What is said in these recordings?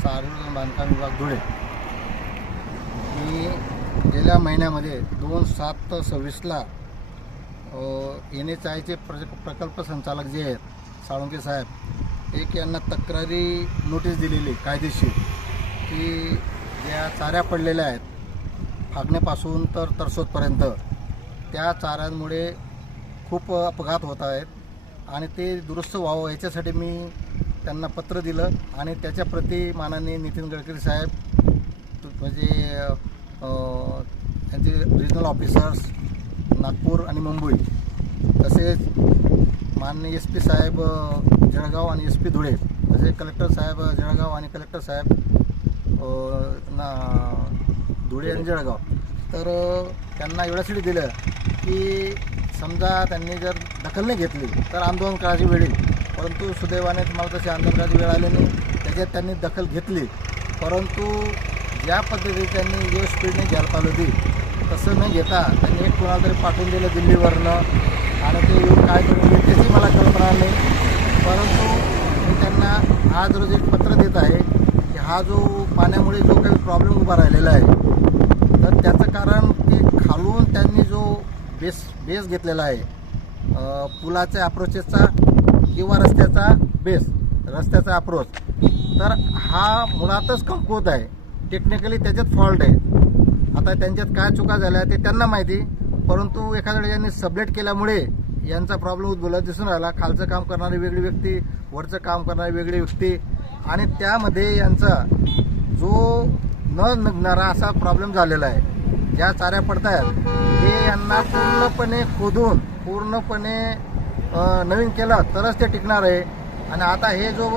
सार्वजनिक बांधकाम विभाग धुळे. मी गेल्या महिन्यामध्ये 2/7/26ला NHIचे प्रकल्प संचालक जे आहेत साळुंके साहेब एक यांना तक्रारी नोटीस दिलेली कायदेशीर की ज्या चाऱ्या पडलेल्या आहेत फागण्यापासून तर तरसोदपर्यंत त्या चाऱ्यांमुळे खूप अपघात होत आहेत आणि ते दुरुस्त व्हावं याच्यासाठी मी त्यांना पत्र दिलं आणि त्याच्या प्रति माननीय नितीन गडकरी साहेब म्हणजे त्यांचे रिजनल ऑफिसर्स नागपूर आणि मुंबई तसेच माननीय SP साहेब जळगाव आणि SP धुळे तसेच कलेक्टर साहेब जळगाव आणि कलेक्टर साहेब धुळे आणि जळगाव तर त्यांना एवढ्यासाठी दिलं की समजा त्यांनी जर दखल नाही घेतली तर आंदोलन करायची वेळ येईल. परंतु सुदैवाने तुम्हाला तशी आंदोलन करायची वेळ आली नाही. त्याच्यात त्यांनी दखल घेतली परंतु ज्या पद्धतीने त्यांनी जो स्पीडने घ्यायला पाहिजे होती तसं न घेता त्यांनी एक कोणाला तरी पाठवून दिलं दिल्लीवरनं आणि ते येऊन काय करून गेले त्याची मला कल्पना नाही. परंतु मी त्यांना आज रोज एक पत्र देत आहे की हा जो पाण्यामुळे जो काही प्रॉब्लेम उभा राहिलेला आहे तर त्याचं कारण की खालून त्यांनी जो बेस घेतलेला आहे पुलाच्या अप्रोचेसचा किंवा रस्त्याचा अप्रोच तर हा मुळातच कमकुवत आहे. टेक्निकली त्याच्यात फॉल्ट आहे. आता त्यांच्यात काय चुका झाल्या ते त्यांना माहिती परंतु एखाद्या यांनी सबलेट केल्यामुळे यांचा प्रॉब्लेम उद्भवला दिसून राहिला. खालचं काम करणारी वेगळी व्यक्ती वरचं काम करणारी वेगळी व्यक्ती आणि त्यामध्ये यांचा जो न निघणारा असा प्रॉब्लेम झालेला आहे. ज्या चाऱ्या पडत आहेत हे यांना पूर्णपणे खोदून पूर्णपणे नवीन केलं तरच ते टिकणार आहे. आणि आता हे जो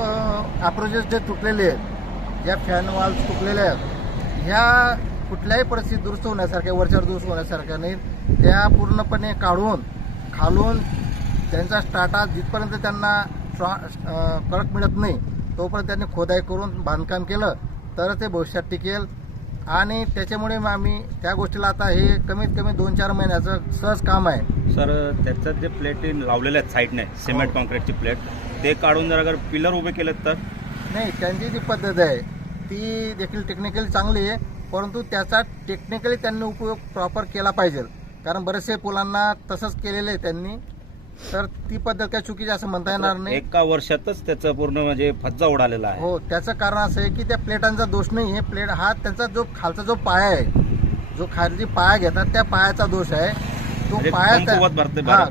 अप्रोचेस जे तुटलेले आहेत ज्या फॅन वाल्व तुटलेले आहेत ह्या कुठल्याही परिस्थितीत दुरुस्त होण्यासारख्या वरच्यावर दुरुस्त होण्यासारख्या नाही. त्या पूर्णपणे काढून खालून त्यांचा स्टार्टा जिथपर्यंत त्यांना कळक मिळत नाही तोपर्यंत त्यांनी खोदाई करून बांधकाम केलं तर ते भविष्यात टिकेल. आणि त्याच्यामुळे आम्ही त्या गोष्टीला आता हे कमीत कमी 2-4 महिन्याचं सहज काम आहे. सर त्याच्यात जे प्लेट लावलेले आहेत साईडने सिमेंट कॉन्क्रीटची प्लेट ते काढून जर अगर पिलर उभे केलेत तर नाही त्यांची जी पद्धत आहे ती देखील टेक्निकली चांगली आहे परंतु त्याचा टेक्निकली त्यांनी उपयोग प्रॉपर केला पाहिजे. कारण बरेचसे पुलांना तसंच केलेलं आहे त्यांनी तर ती पद्धत काय चुकीची असं म्हणता येणार नाही. एका वर्षातच त्याचं पूर्ण म्हणजे फज्जा उडालेला आहे. हो त्याचं कारण असं आहे की त्या प्लेटांचा दोष नाही आहे. प्लेट हा त्यांचा जो खालचा जो पाया आहे जो खाली पाया घेतात त्या पायाचा दोष आहे. तो पाया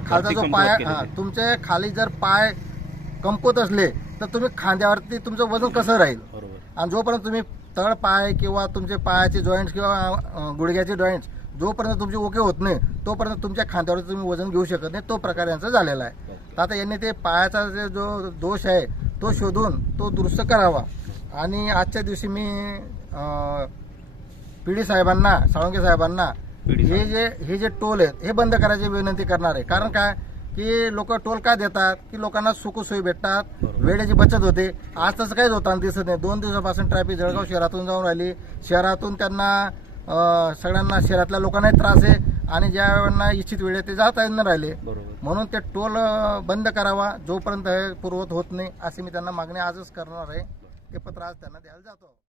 खालचा जो पाया तुमच्या खाली जर पाय कमकुवत असले तर तुम्ही खांद्यावरती तुमचं वजन कसं राहील. आणि जोपर्यंत तुम्ही तळ पाय किंवा तुमचे पायाचे जॉईंट्स किंवा गुडघ्याचे जॉईंट्स जोपर्यंत तुमचे ओके होत नाही तोपर्यंत तुमच्या खांद्यावर तुम्ही वजन घेऊ शकत नाही. तो प्रकार यांचा झालेला आहे. तर आता यांनी ते पायाचा जो दोष आहे तो शोधून तो दुरुस्त करावा. आणि आजच्या दिवशी मी PD साहेबांना साळुंके साहेबांना हे जे टोल आहेत हे बंद करायची विनंती करणार आहे. कारण काय की लोक टोल का देतात की लोकांना सुखसोयी भेटतात वेळेची बचत होते. आज तसं काहीच होताना दिसत नाही. 2 दिवसापासून ट्रॅफिक जळगाव शहरातून जाऊन राहिली. शहरातून त्यांना सगळ्यांना शहरातल्या लोकांनाही त्रास आहे आणि ज्यांना इच्छित वेळ ते जाता येत राहिले. म्हणून ते टोल बंद करावा जोपर्यंत हे पूर्वत होत नाही अशी मी त्यांना मागणी आजच करणार आहे. ते पत्र आज त्यांना द्यायला जातो.